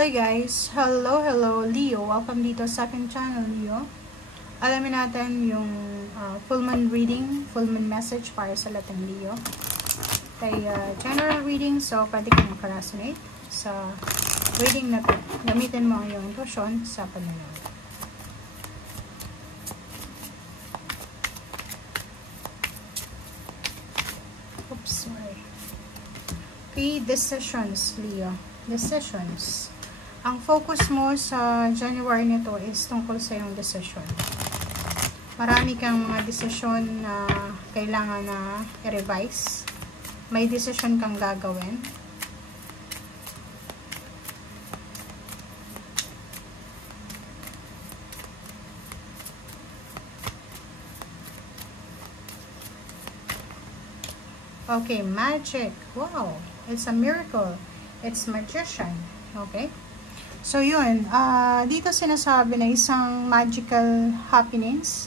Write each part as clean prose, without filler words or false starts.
Hello guys! Hello Leo! Welcome dito sa aking channel, Leo. Alamin natin yung full moon reading, full moon message para sa lahat ng Leo. Kay general reading, so pwede kang makarasonate sa reading na to. Gamitin mo ang iyong intuition sa panunod. Oops, sorry. Okay, decisions, Leo. Decisions. Ang focus mo sa January nito is tungkol sa iyong decision. Marami kang mga desisyon na kailangan na i-revise. May decision kang gagawin. Okay, magic. Wow, it's a miracle. It's magician. Okay? So, yun. Dito sinasabi na isang magical happenings.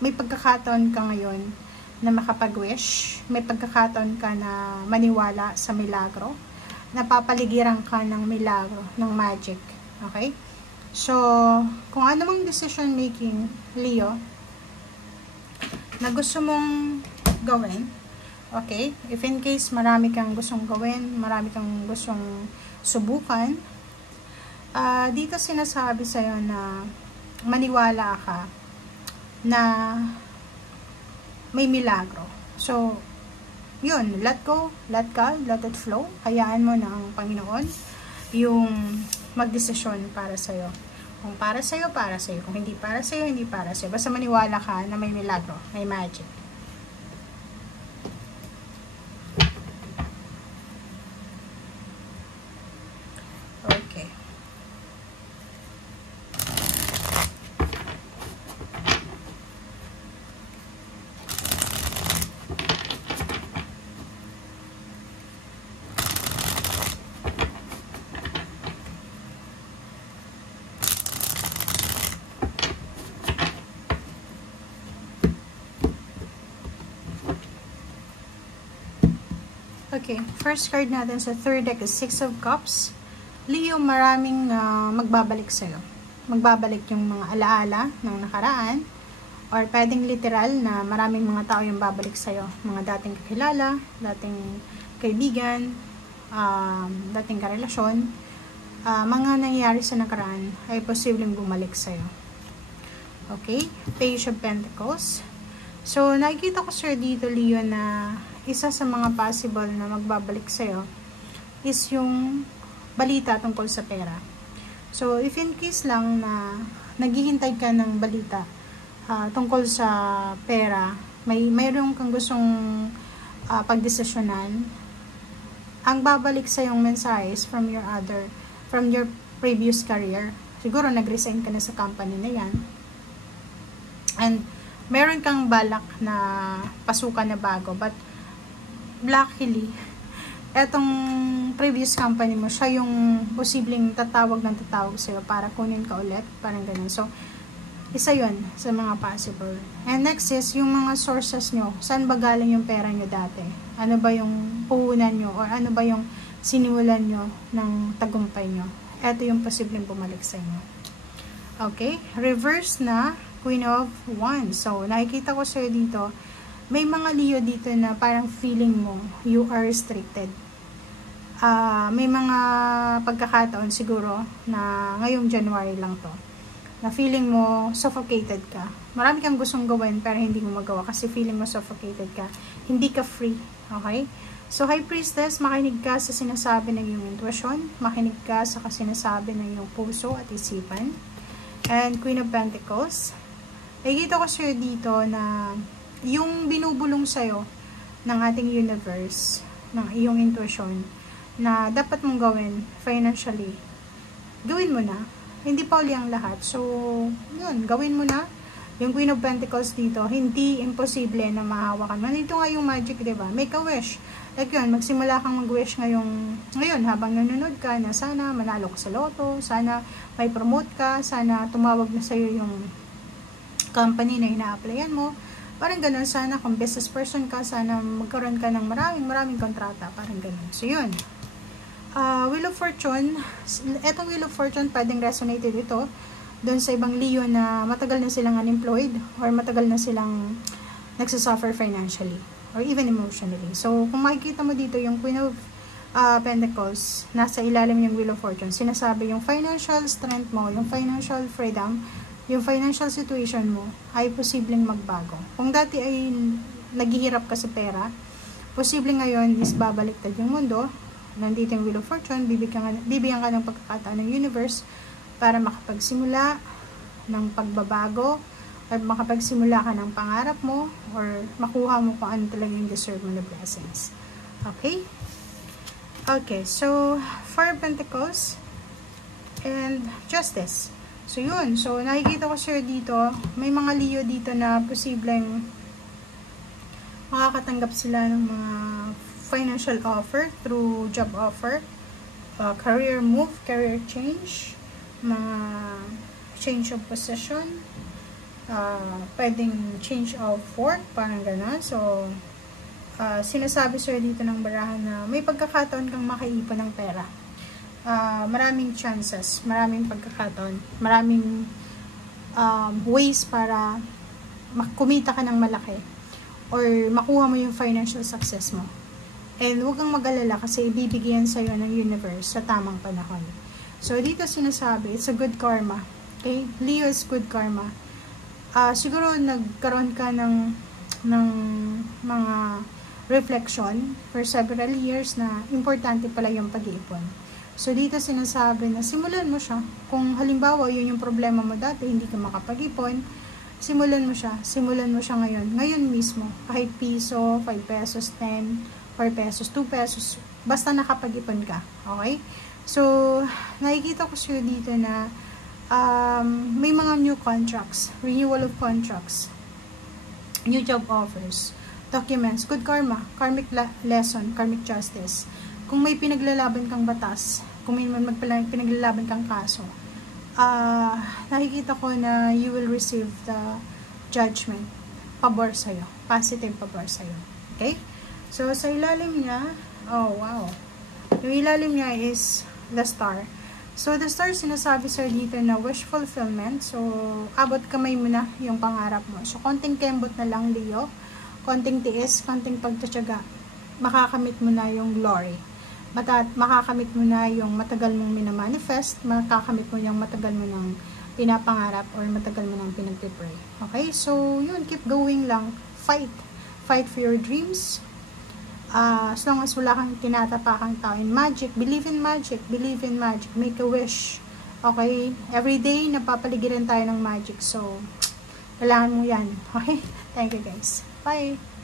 May pagkakataon ka ngayon na makapag-wish. May pagkakataon ka na maniwala sa milagro. Napapaligiran ka ng milagro, ng magic. Okay? So, kung ano mang decision making, Leo, na gusto mong gawin, okay? If in case marami kang gustong gawin, marami kang gustong subukan, dito sinasabi sa'yo na maniwala ka na may milagro. So, yun, let go, let God, let it flow. Hayaan mo na ang Panginoon yung magdesisyon para sa'yo. Kung para sa'yo, para sa'yo. Kung hindi para sa'yo, hindi para sa'yo. Basta maniwala ka na may milagro, may magic. Okay. Okay, first card natin sa third deck is Six of Cups. Leo, maraming magbabalik sa'yo. Magbabalik yung mga alaala ng nakaraan, or pwedeng literal na maraming mga tao yung babalik sa'yo. Mga dating kakilala, dating kaibigan, dating karelasyon, mga nangyayari sa nakaraan ay posibleng bumalik sa'yo. Okay, Page of Pentacles. So, nakikita ko sir dito, Leo, na isa sa mga possible na magbabalik sa'yo is yung balita tungkol sa pera. So, if in case lang na naghihintay ka ng balita tungkol sa pera, mayroon kang gustong pagdesisyonan, ang babalik sa yung mensahe is from your previous career. Siguro nag-resign ka na sa company na yan. And meron kang balak na pasukan na bago, but luckily, etong previous company mo, siya yung posibleng tatawag sa'yo para kunin ka ulit, parang ganun. So, isa yun sa mga possible. And next is, yung mga sources nyo, saan ba galing yung pera nyo dati? Ano ba yung puhunan nyo, or ano ba yung sinimulan nyo ng tagumpay nyo? Ito yung posibleng bumalik sa inyo. Okay, reverse na Queen of Wands. So, nakikita ko sa'yo dito, may mga Leo dito na parang feeling mo, you are restricted. May mga pagkakataon siguro na ngayong January lang to, na feeling mo suffocated ka. Marami kang gustong gawin pero hindi mo magawa kasi feeling mo suffocated ka. Hindi ka free. Okay? So, High Priestess, makinig ka sa sinasabi ng iyong intuition. Makinig ka sa sinasabi ng iyong puso at isipan. And Queen of Pentacles, nakikita ko sa'yo dito na yung binubulong sa'yo ng ating universe, ng iyong intuition, na dapat mong gawin financially, gawin mo na. Hindi pa uli ang lahat. So, yun, gawin mo na. Yung Queen of Pentacles dito, hindi imposible na mahawakan mo. Dito nga yung magic, diba? Make a wish. Like yun, magsimula kang mag-wish ngayon habang nanonood ka na sana manalo ka sa loto, sana may promote ka, sana tumawag na sa'yo yung company na ina-applyan mo. Parang ganun, sana kung business person ka, sana magkaroon ka ng maraming kontrata. Parang ganun. So, yun. Wheel of Fortune, etong Wheel of Fortune pwedeng resonated ito doon sa ibang Leo na matagal na silang unemployed or matagal na silang nagsasuffer financially or even emotionally. So, kung makikita mo dito yung Queen of Pentacles, nasa ilalim yung Wheel of Fortune, sinasabi yung financial strength mo, yung financial freedom, yung financial situation mo ay posibleng magbago. Kung dati ay naghihirap ka sa pera, posibleng ngayon is babaliktad yung mundo. Nandito yung Wheel of Fortune, bibigyan ka ng pagkakataon ng universe para makapagsimula ng pagbabago at makapagsimula ka ng pangarap mo or makuha mo kung ano talaga yung deserve mo na blessings. Okay? Okay, so Four of Pentacles and Justice. So yun, so nakikita ko sir dito, may mga Leo dito na posibleng makakatanggap sila ng mga financial offer through job offer, career move, career change, mga change of position, pwedeng change of work, parang gano'n. So, sinasabi sir dito ng barahan na may pagkakataon kang makaipon ng pera. Maraming chances, maraming pagkakataon, maraming ways para kumita ka ng malaki or makuha mo yung financial success mo. And huwag kang mag-alala kasi ibibigyan sa'yo ng universe sa tamang panahon. So, dito sinasabi, it's a good karma. Okay? Leo is good karma. Siguro nagkaroon ka ng mga reflection for several years na importante pala yung pag-iipon. So, dito sinasabi na simulan mo siya. Kung halimbawa, yun yung problema mo dati, hindi ka makapag-ipon, simulan mo siya. Simulan mo siya ngayon. Ngayon mismo. Kahit piso, 5 pesos, 10, 4 pesos, 2 pesos, basta nakapag-ipon ka. Okay? So, nakikita ko siya dito na may mga new contracts, renewal of contracts, new job offers, documents, good karma, karmic lesson, karmic justice. Kung may pinaglalaban kang batas, kung may pinaglalaban kang kaso, nakikita ko na you will receive the judgment, pabor sa'yo, positive pabor sa'yo. Okay? So, sa ilalim niya, oh wow, yung ilalim niya is the Star. So, the Star sinasabi sir dito na wish fulfillment. So, abot kamay mo na yung pangarap mo. So, konting kembot na lang, Leo. Konting tiis, konting pagtatyaga. Makakamit mo na yung glory. Makakamit mo na yung matagal mong minamanifest. Makakamit mo yung matagal mo ng pinapangarap or matagal mo ng pinagpipray. Okay? So, yun. Keep going lang. Fight. Fight for your dreams. As long as wala kang tinatapakang tao in magic, believe in magic, make a wish. Okay? Every day, napapaligiran tayo ng magic. So, kailangan mo yan. Okay? Thank you guys. Bye!